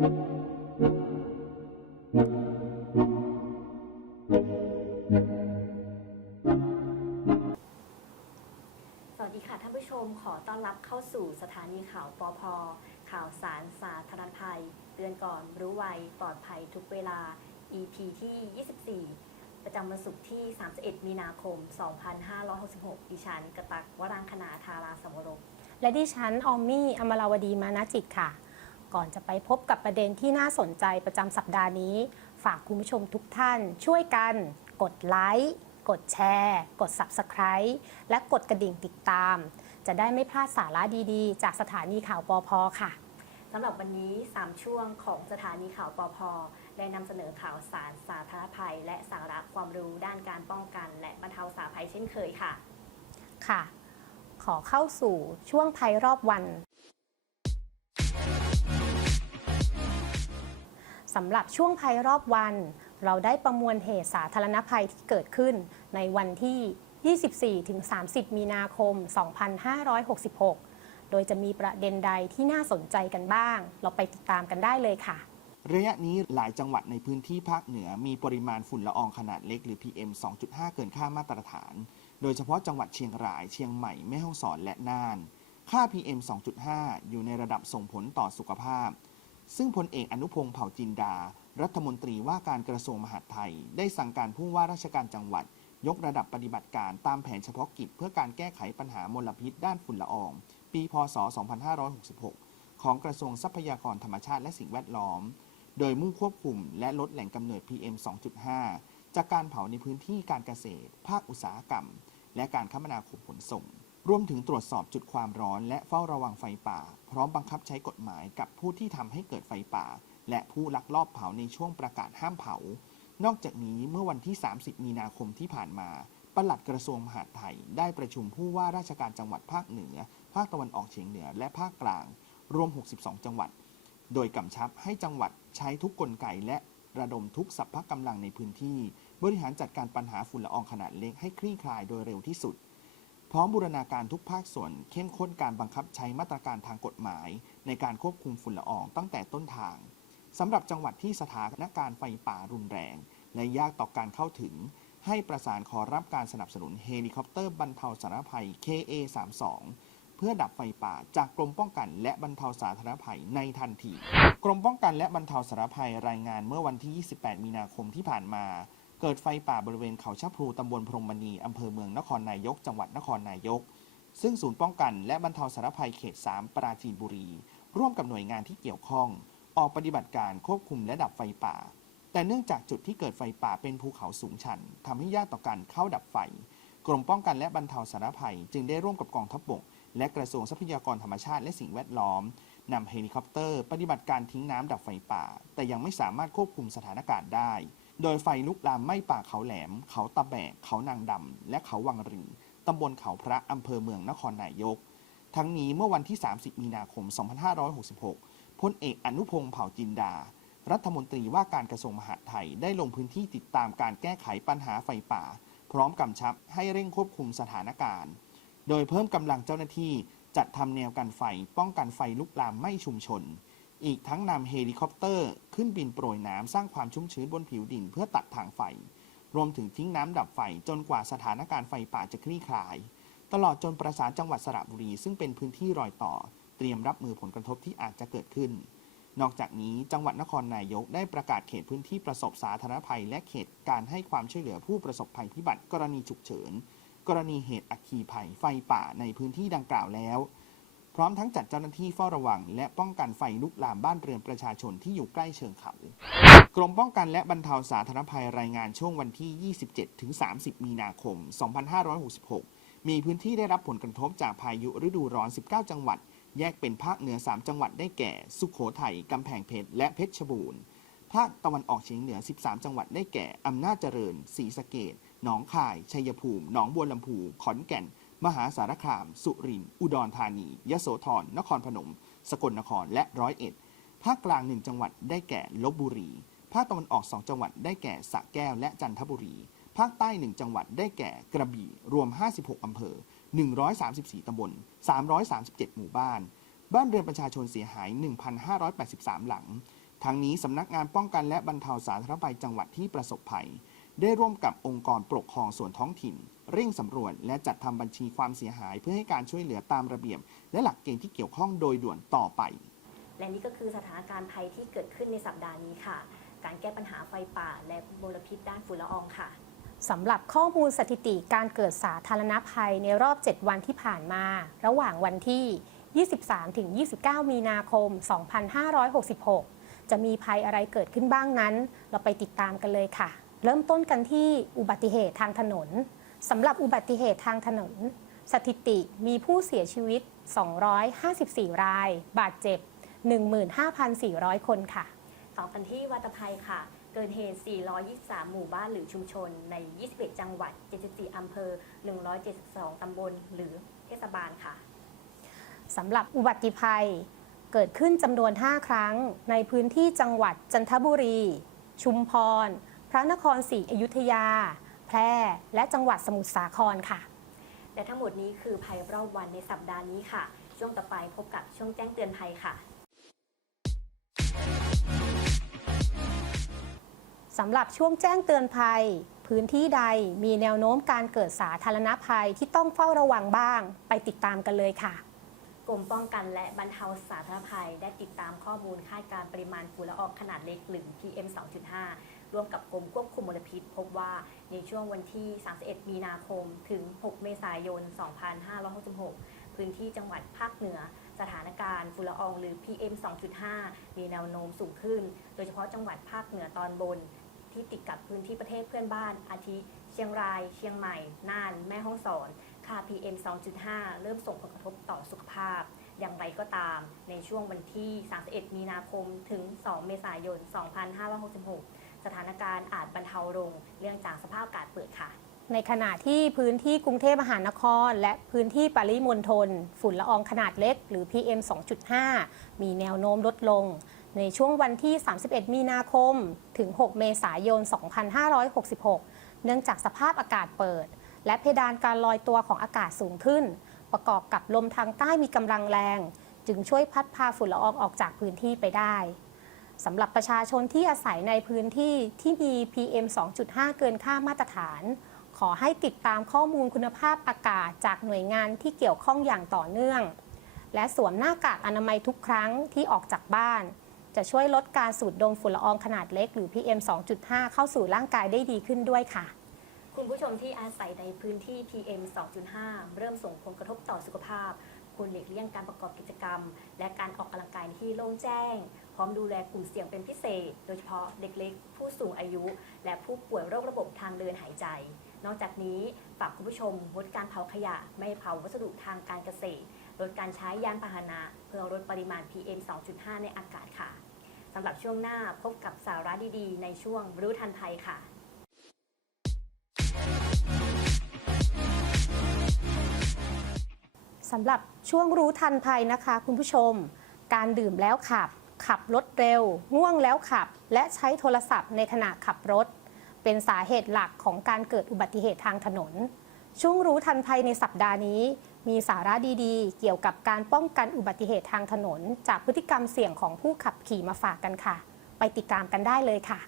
สวัสดีค่ะท่านผู้ชมขอต้อนรับเข้าสู่สถานีข่าวปอพข่าวสารสาธารณภัยเตือนก่อนรู้ไวปลอดภัยทุกเวลา EP ที่ 24 ประจำวันศุกร์ที่ 31 มีนาคม 2566 ดิฉันกระตักวรังคณาธาราสมรกและดิฉันออมมี่อมราวดีมานาจิตค่ะ ก่อนจะไปพบกับประเด็นที่น่าสนใจประจำสัปดาห์นี้ ฝากคุณผู้ชมทุกท่าน ช่วยกัน กดไลค์กดแชร์ กด Subscribe และกดกระดิ่งติดตาม จะได้ไม่พลาดสาระดีๆ จากสถานีข่าวปอพค่ะสำหรับวันนี้ 3 ช่วงของสถานีข่าวปอพได้นำเสนอข่าวสารสาธารณภัย และสาระความรู้ด้านการป้องกัน และบรรเทาสาภัยเช่นเคยค่ะ ค่ะ ขอเข้าสู่ช่วงภัยรอบวัน สำหรับช่วงภัยรอบวัน เราได้ประมวลเหตุสาธารณภัยที่เกิดขึ้นในวันที่ 24-30 มีนาคม 2566 โดยจะมีประเด็นใดที่น่าสนใจกันบ้าง เราไปติดตามกันได้เลยค่ะ ระยะนี้หลายจังหวัดในพื้นที่ภาคเหนือมีปริมาณฝุ่นละอองขนาดเล็กหรือ PM 2.5 เกินค่ามาตรฐาน โดยเฉพาะจังหวัดเชียงราย เชียงใหม่ แม่ฮ่องสอน และน่าน ค่า PM 2.5 อยู่ในระดับส่งผลต่อสุขภาพ ซึ่งพลเอกอนุพงศ์เผ่าจินดา รัฐมนตรีว่าการกระทรวงมหาดไทย ได้สั่งการผู้ว่าราชการจังหวัด ยกระดับปฏิบัติการตามแผนเฉพาะกิจ เพื่อการแก้ไขปัญหามลพิษด้านฝุ่นละออง ปี พศ 2566 ของกระทรวงทรัพยากรธรรมชาติและสิ่งแวดล้อม โดยมุ่งควบคุมและลดแหล่งกำเนิด PM 2.5 จากการเผาในพื้นที่การเกษตร ภาคอุตสาหกรรม และการคมนาคมขนส่ง รวมถึงตรวจสอบจุดความร้อนและเฝ้าระวังไฟป่า พร้อมบังคับใช้กฎหมายกับผู้ที่ทำให้เกิดไฟป่า และผู้ลักลอบเผาในช่วงประกาศห้ามเผา นอกจากนี้เมื่อวันที่ 30 มีนาคมที่ผ่านมาปลัดกระทรวงมหาดไทยได้ประชุมผู้ว่าราชการจังหวัดภาคเหนือ ภาคตะวันออกเฉียงเหนือ และภาคกลาง รวม 62 จังหวัด โดยกำชับให้จังหวัดใช้ทุกกลไกและระดมทุกสัพพะกำลังในพื้นที่ บริหารจัดการปัญหาฝุ่นละอองขนาดเล็กให้คลี่คลายโดยเร็วที่สุด พร้อมบูรณาการทุกภาคส่วน เข้มข้นการบังคับใช้มาตรการทางกฎหมาย ในการควบคุมฝุ่นละอองตั้งแต่ต้นทางสำหรับจังหวัดที่สถานการณ์ไฟป่ารุนแรง และยากต่อการเข้าถึง ให้ประสานขอรับการสนับสนุนเฮลิคอปเตอร์บรรเทาสาธารณภัย KA32 เพื่อดับไฟป่าจากกรมป้องกันและบรรเทาสาธารณภัยในทันที กรมป้องกันและบรรเทาสาธารณภัยรายงานเมื่อวันที่ 28 มีนาคมที่ผ่านมา เกิดไฟป่าบริเวณเขาชะพลูตำบลพรหมมณีอำเภอเมืองนครนายก จังหวัดนครนายก ซึ่งศูนย์ป้องกันและบรรเทาสาธารณภัยเขต 3 ปราจีนบุรี ร่วมกับหน่วยงานที่เกี่ยวข้อง ออกปฏิบัติการควบคุมและดับไฟป่า แต่เนื่องจากจุดที่เกิดไฟป่าเป็นภูเขาสูงชันทำให้ยากต่อการเข้าดับไฟ กรมป้องกันและบรรเทาสาธารณภัย จึงได้ร่วมกับกองทัพบกและกระทรวงทรัพยากรธรรมชาติและสิ่งแวดล้อมนำเฮลิคอปเตอร์ ปฏิบัติการทิ้งน้ำดับไฟป่า แต่ยังไม่สามารถควบคุมสถานการณ์ได้ โดยไฟลุกลามไหม้ป่าเขาแหลม เขาตะแบก เขานางดำ และเขาวังรีตำบลเขาพระอำเภอเมืองนครนายก ทั้งนี้เมื่อวันที่ 30 มีนาคม 2566 พลเอกอนุพงศ์เผ่าจินดา รัฐมนตรีว่าการกระทรวงมหาดไทยได้ลงพื้นที่ติดตามการแก้ไขปัญหาไฟป่า พร้อมกำชับให้เร่งควบคุมสถานการณ์ โดยเพิ่มกำลังเจ้าหน้าที่จัดทำแนวกันไฟป้องกันไฟลุกลามไม่ชุมชน อีกทั้งนำเฮลิคอปเตอร์ขึ้นบินโปรยน้ำสร้างความชุ่มชื้นบนผิวดินเพื่อตัดทางไฟ รวมถึงทิ้งน้ำดับไฟจนกว่าสถานการณ์ไฟป่าจะคลี่คลาย ตลอดจนประสานจังหวัดสระบุรีซึ่งเป็นพื้นที่รอยต่อ เตรียมรับมือผลกระทบที่อาจจะเกิดขึ้น นอกจากนี้จังหวัดนครนายกได้ประกาศเขตพื้นที่ประสบสาธารณภัย และเขตการให้ความช่วยเหลือผู้ประสบภัยพิบัติกรณีฉุกเฉิน กรณีเหตุอัคคีภัยไฟป่าในพื้นที่ดังกล่าวแล้ว พร้อมทั้งจัดเจ้าหน้าที่เฝ้าระวัง และป้องกันไฟลุกลามบ้านเรือนประชาชนที่อยู่ใกล้เชิงเขา กรมป้องกันและบรรเทาสาธารณภัยรายงานช่วงวันที่ 27-30 มีนาคม 2566 มีพื้นที่ได้รับผลกระทบจากพายุฤดูร้อน 19 จังหวัด แยกเป็นภาคเหนือ 3 จังหวัดได้แก่ สุขโขทัย กำแพงเพชร และเพชรบูรณ์ ภาคตะวันออกเฉียงเหนือ 13 จังหวัดได้แก่ อำนาจเจริญ ศรีสะเกดหนองคาย ชัยภูมิ หนองบัวลำพู ขอนแก่น มหาสารคาม สุรินทร์อุดรธานี ยโสธร นครพนม สกลนคร และร้อยเอ็ด ภาคกลาง1จังหวัดได้แก่ลบบุรี ภาคตะวันออก2จังหวัดได้แก่สระแก้วและจันทบุรี ภาคใต้1จังหวัดได้แก่กระบี่ รวม 56 อำเภอ 134 ตำบล 337 หมู่บ้าน บ้านเรือนประชาชนเสียหาย 1,583 หลัง ทั้งนี้สำนักงานป้องกันและบรรเทาสาธารณภัยจังหวัดที่ประสบภัย ได้ร่วมกับองค์กรปกครองส่วนท้องถิ่น เร่งสำรวจและจัดทำบัญชีความเสียหาย เพื่อให้การช่วยเหลือตามระเบียบ และหลักเกณฑ์ที่เกี่ยวข้องโดยด่วนต่อไป และนี่ก็คือสถานการณ์ภัยที่เกิดขึ้นในสัปดาห์นี้ค่ะ การแก้ปัญหาไฟป่า และมลพิษด้านฝุ่นละอองค่ะสำหรับข้อมูลสถิติการเกิดสาธารณภัยในรอบ 7 วันที่ผ่านมา ระหว่างวันที่ 23-29 มีนาคม 2566 จะมีภัยอะไรเกิดขึ้นบ้างนั้น เราไปติดตามกันเลยค่ะ เริ่มต้นกันที่อุบัติเหตุทางถนนสำหรับอุบัติเหตุทางถนน สถิติมีผู้เสียชีวิต 254 ราย บาดเจ็บ 15,400 คนค่ะ ต่อกันที่วัตภัยค่ะ เกิดเหตุ 423 หมู่บ้านหรือชุมชน ใน 21 จังหวัด 74 อำเภอ 172 ตำบล หรือเทศบาลค่ะสำหรับอุบัติภัย เกิดขึ้นจำนวน 5 ครั้ง ในพื้นที่จังหวัดจันทบุรี ชุมพร พระนครศรีอยุธยา แพร่ และจังหวัดสมุทรสาครค่ะ และทั้งหมดนี้คือภัยรอบวันในสัปดาห์นี้ค่ะ ช่วงต่อไปพบกับช่วงแจ้งเตือนภัยค่ะสำหรับช่วงแจ้งเตือนภัย พื้นที่ใดมีแนวโน้มการเกิดสาธารณภัยที่ต้องเฝ้าระวังบ้าง ไปติดตามกันเลยค่ะกรมป้องกันและบรรเทาสาธารณภัยได้ติดตามข้อมูลคาดการณ์ปริมาณฝุ่นละอองขนาดเล็กหรือ PM 2.5 ร่วมกับกรมควบคุมมลพิษ พบว่าในช่วงวันที่ 31 มีนาคม ถึง 6 เมษายน 2566 พื้นที่จังหวัดภาคเหนือ สถานการณ์ฝุ่นละอองหรือ PM 2.5 มีแนวโน้มสูงขึ้น โดยเฉพาะจังหวัดภาคเหนือตอนบน ที่ติดกับพื้นที่ประเทศเพื่อนบ้าน อาทิเชียงราย เชียงใหม่ น่าน แม่ฮ่องสอน ค่า PM 2.5 เริ่มส่งผลกระทบต่อสุขภาพอย่างไรก็ตามในช่วงวันที่ 31 มีนาคม ถึง 2 เมษายน 2566 สถานการณ์อาจบรรเทาลงเนื่องจากสภาพอากาศเปิดค่ะ ในขณะที่พื้นที่กรุงเทพมหานคร และพื้นที่ปริมณฑลฝุ่นละอองขนาดเล็กหรือ PM 2.5 มีแนวโน้มลดลง ในช่วงวันที่ 31 มีนาคม ถึง 6 เมษายน 2566 เนื่องจากสภาพอากาศเปิด และเพดานการลอยตัวของอากาศสูงขึ้น ประกอบกับลมทางใต้มีกำลังแรง จึงช่วยพัดพาฝุ่นละอองออกจากพื้นที่ไปได้ สำหรับประชาชนที่อาศัยในพื้นที่ที่มี PM 2.5 เกินค่ามาตรฐาน ขอให้ติดตามข้อมูลคุณภาพอากาศจากหน่วยงานที่เกี่ยวข้องอย่างต่อเนื่อง และสวมหน้ากากอนามัยทุกครั้งที่ออกจากบ้าน จะช่วยลดการสูดดมฝุ่นละอองขนาดเล็กหรือ PM 2.5 เข้าสู่ร่างกายได้ดีขึ้นด้วยค่ะ คุณผู้ชมที่อาศัยในพื้นที่ PM 2.5 เริ่มส่งผลกระทบต่อสุขภาพคุณหลีกเลี่ยงการประกอบกิจกรรม และการออกกำลังกายในที่โล่งแจ้ง ร้อมดูแลกลุ่มเสี่ยงเป็นพิเศษ โดยเฉพาะเด็กเล็ก ผู้สูงอายุ และผู้ป่วยโรคระบบทางเดินหายใจ นอกจากนี้ฝากคุณผู้ชมงดการเผาขยะไม่เผาวัสดุทางการเกษตรลดการใช้ยานพาหนะ เพื่อลดปริมาณ PM 2.5 ในอากาศค่ะสำหรับช่วงหน้าพบกับสาระดีๆ ในช่วงรู้ทันภัยค่ะสำหรับช่วงรู้ทันภัยนะคะ คุณผู้ชม การดื่มแล้วขับ ขับรถเร็ว ง่วงแล้วขับ และใช้โทรศัพท์ในขณะขับรถ เป็นสาเหตุหลักของการเกิดอุบัติเหตุทางถนน ช่วงรู้ทันภัยในสัปดาห์นี้ มีสาระดีๆ เกี่ยวกับการป้องกันอุบัติเหตุทางถนน จากพฤติกรรมเสี่ยงของผู้ขับขี่มาฝากกันค่ะ ไปติดตามกันได้เลยค่ะ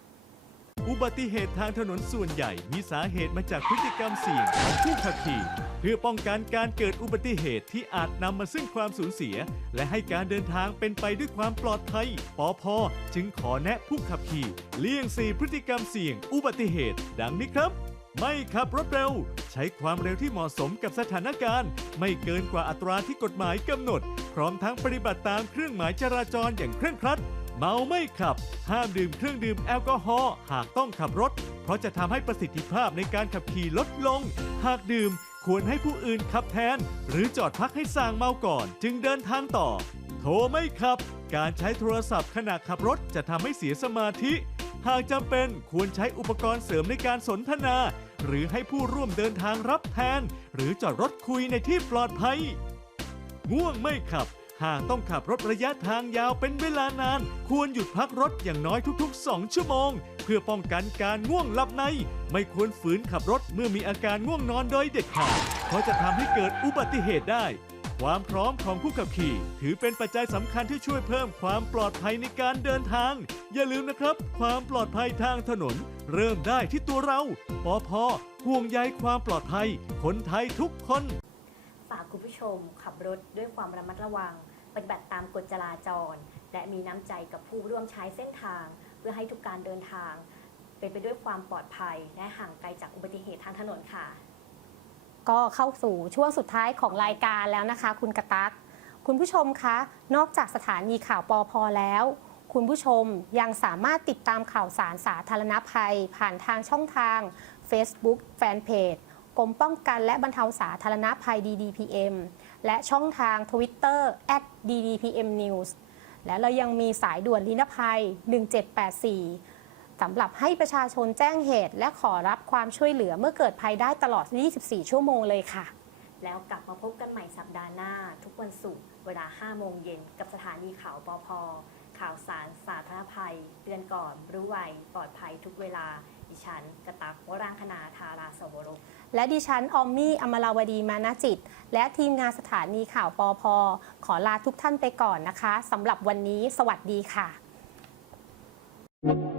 อุบัติเหตุทางถนนส่วนใหญ่มีสาเหตุมาจากพฤติกรรมเสี่ยงของผู้ขับขี่เพื่อป้องกันการเกิดอุบัติเหตุที่อาจนำมาซึ่งความสูญเสีย และให้การเดินทางเป็นไปด้วยความปลอดภัยปอพอจึงขอแนะผู้ขับขี่เลี่ยง4พฤติกรรมเสี่ยงอุบัติเหตุ ดังนี้ครับ ไม่ขับรถเร็ว ใช้ความเร็วที่เหมาะสมกับสถานการณ์ ไม่เกินกว่าอัตราที่กฎหมายกำหนด พร้อมทั้งปฏิบัติตามเครื่องหมายจราจรอย่างเคร่งครัด เมาไม่ขับ ห้ามดื่มเครื่องดื่มแอลกอฮอล์หากต้องขับรถ เพราะจะทำให้ประสิทธิภาพในการขับขี่ลดลง หากดื่มควรให้ผู้อื่นขับแทน หรือจอดพักให้ส่างเมาก่อน จึงเดินทางต่อ โทรไม่ขับ การใช้โทรศัพท์ขณะขับรถจะทำให้เสียสมาธิ หากจำเป็นควรใช้อุปกรณ์เสริมในการสนทนา หรือให้ผู้ร่วมเดินทางรับแทน หรือจอดรถคุยในที่ปลอดภัย ง่วงไม่ขับ หากต้องขับรถระยะทางยาวเป็นเวลานาน ควรหยุดพักรถอย่างน้อยทุก ๆ 2 ชั่วโมง เพื่อป้องกันการง่วงหลับใน ไม่ควรฝืนขับรถเมื่อมีอาการง่วงนอนโดยเด็ดขาดเพราะจะทำให้เกิดอุบัติเหตุได้ ความพร้อมของผู้ขับขี่ ถือเป็นปัจจัยสำคัญที่ช่วยเพิ่มความปลอดภัยในการเดินทาง อย่าลืมนะครับ ความปลอดภัยทางถนน เริ่มได้ที่ตัวเราปอพอห่วงใยความปลอดภัยคนไทยทุกคน ฝากคุณผู้ชม รถด้วยความระมัดระวัง ปฏิบัติตามกฎจราจร และมีน้ำใจกับผู้ร่วมใช้เส้นทาง เพื่อให้ทุกการเดินทาง เป็นไปด้วยความปลอดภัย และห่างไกลจากอุบัติเหตุทางถนนค่ะ ก็เข้าสู่ช่วงสุดท้ายของรายการแล้วนะคะ คุณกระตัก คุณผู้ชมคะ นอกจากสถานีข่าวปอพอแล้ว คุณผู้ชมยังสามารถติดตามข่าวสารสาธารณภัย ผ่านทางช่องทาง Facebook Fanpage กรมป้องกันและบรรเทาสาธารณภัย DDPM และช่องทาง Twitter @DDPMNews และเรายังมีสายด่วนนิรภัย 1784 สำหรับให้ประชาชนแจ้งเหตุ และขอรับความช่วยเหลือเมื่อเกิดภัยได้ตลอด 24 ชั่วโมงเลยค่ะ แล้วกลับมาพบกันใหม่สัปดาห์หน้า ทุกวันศุกร์เวลา 5 โมงเย็นกับสถานีข่าวปอพข่าวสารสาธารณภัย เตือนก่อน รู้ไว ปลอดภัยทุกเวลา ดิฉัน กระตักวรางคณาธาราสวรก และดิฉันออมมี่อมราวดีมานาจิต และทีมงานสถานีข่าวปอพขอลาทุกท่านไปก่อนนะคะสำหรับวันนี้ สวัสดีค่ะ Thank